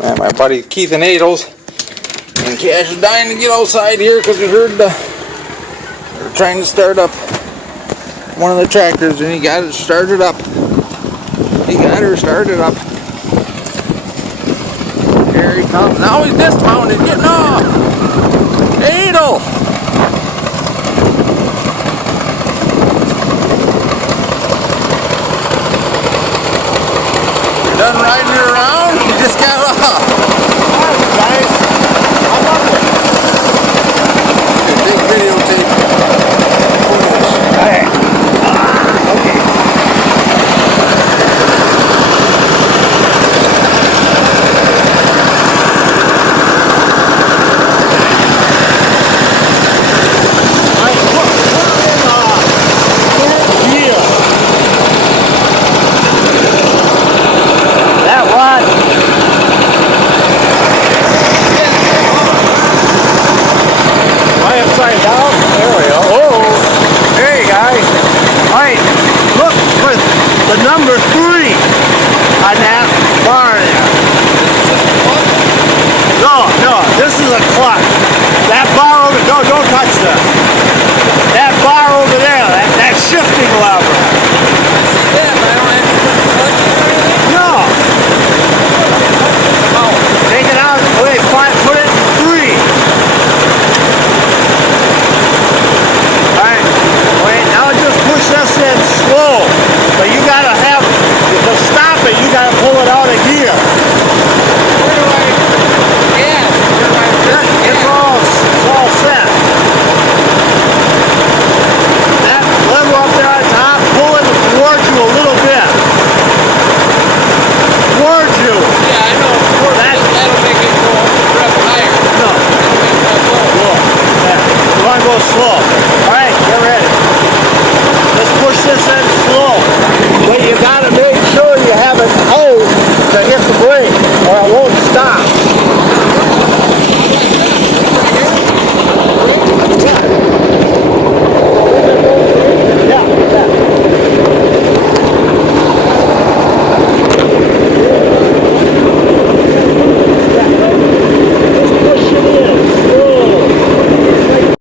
My buddy Keith and Adiel's. And Cash is dying to get outside here because we heard they're trying to start up one of the tractors, and he got it started up. He got her started up. Here he comes. Now he's dismounted, getting off. Adiel! You're done riding it around? You just got off. Alright, guys. I love it. Big videotape. Hey.